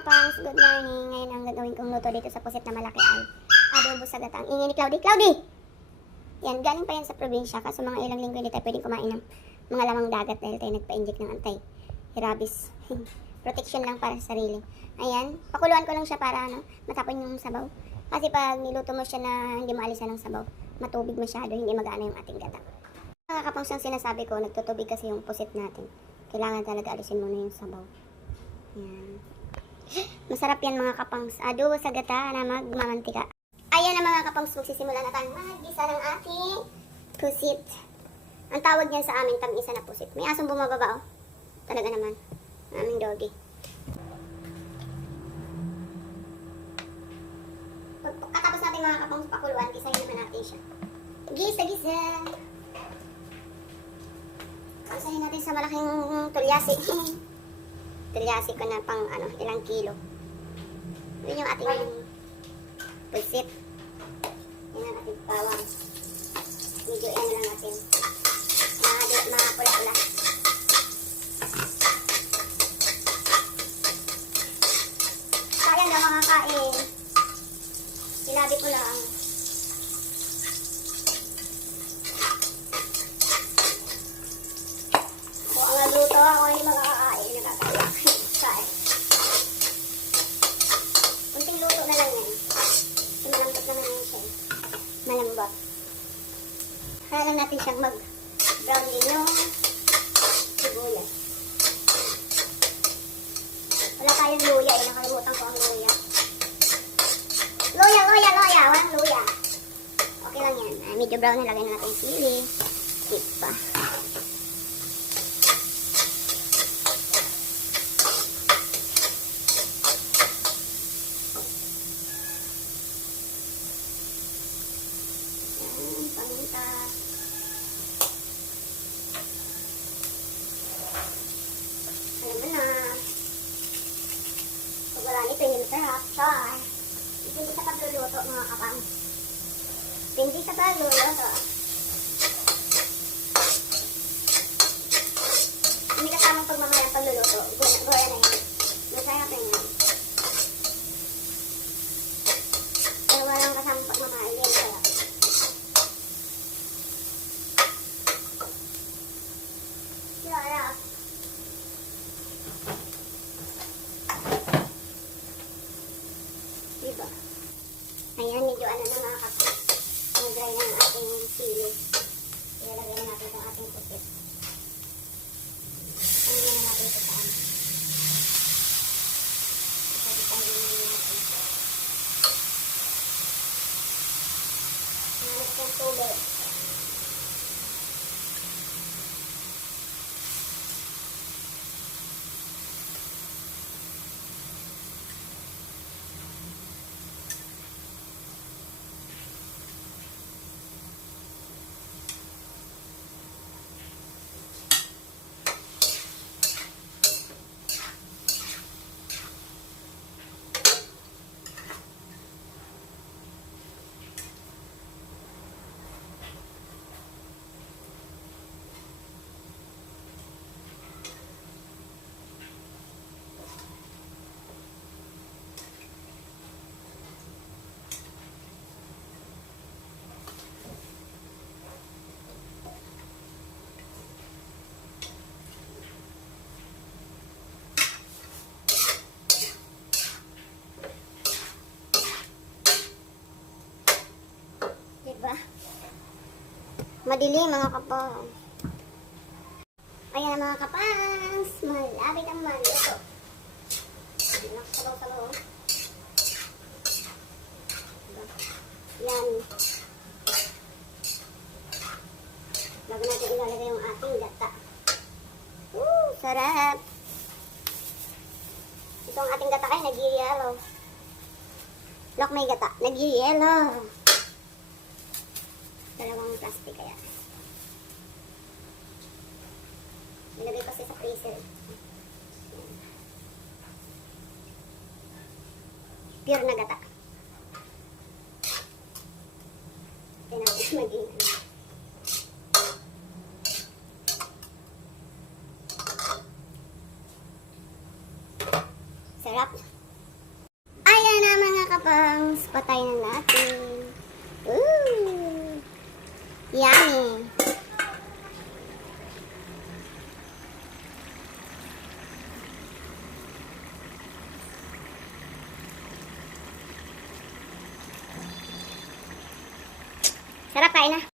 kapangs, good morning. Ngayon ang gagawin kong luto dito sa pusit na malaki ay adobo sa gata. Ang ingay ni Cloudy. Cloudy! Yan, galing pa yan sa probinsya. Kaso mga ilang linggo hindi tayo pwedeng kumain ng mga lamang dagat dahil tayo nagpa-inject ng anti-rabies. Protection lang para sa sarili. Ayan, pakuluan ko lang siya para matapon yung sabaw. Kasi pag niluto mo siya na hindi maalisan ng sabaw, matubig masyado, hindi magana yung ating gata. Mga kapangs, ang sinasabi ko, nagtutubig kasi yung pusit natin. Kailangan talaga alisin muna yung sabaw. Yan. Masarap yan mga kapangs. Adobo sa gata na magmamantika. Ayan na mga kapangs, magsisimula na tayo mag-gisa ng ating pusit. Ang tawag niyan sa amin, tam-isa na pusit. May asong bumababa, oh. Talaga naman. Aming doggy. Pagkatapos natin mga kapangs pakuluan, gisahin naman natin siya. Gisa! Gisahin natin sa malaking tulyasi. Tulyasi ko na pang ilang kilo. Yun yung ating pusit. Yan ang ating bawang. Medyo lang natin. Mga pula-pula. Sayang daw mga kain. Silabi ko lang. Ako ang nagluto, ako hindi makakakain. Nakakaya. Kain. Kunting luto na lang yan. Malambot naman yan siya. Malambot. Kaya lang natin siyang mag-brown din yung sibuyas. Wala tayong luya eh. Nakalimutan ko ang luya. Luya! Walang luya. Okay lang yan. Medyo brown na. Lagay na natin sili. Tip pa. Paminta. Alam mo na. Pag wala nito, hindi masarap. Char. Hindi sa pagluluto, mga kapang. Hindi sa pagluluto. Hindi kasamang pagmamahal ang pagluluto. Goya na yan. Masarap na yan. Pero walang kasamang pagmamahal. Yan sarap. Sarap. Diba? Ayan, medyo na mga kapit. Mag-dry na ang ating sili. Ilalagay na natin ang ating pusit. Ano na natin ito saan? Isabitan din natin. Hanap yung tubig. Diba? Madilim mga kapang. Ayan mga kapangs. Malapit ang maluto. Sabaw-sabaw. Diba? Yan. Bago natin ilalagay yung ating gata. Sarap. Itong ating gata ay nag-yellow. Look, may gata. Nag-yellow. Dalawang plastic kaya. Nilagay kasi sa freezer. Pure na gata. Tinapos maging sarap. kapangs, patay na natin. Ooh! Yummy! Sarap, kain na.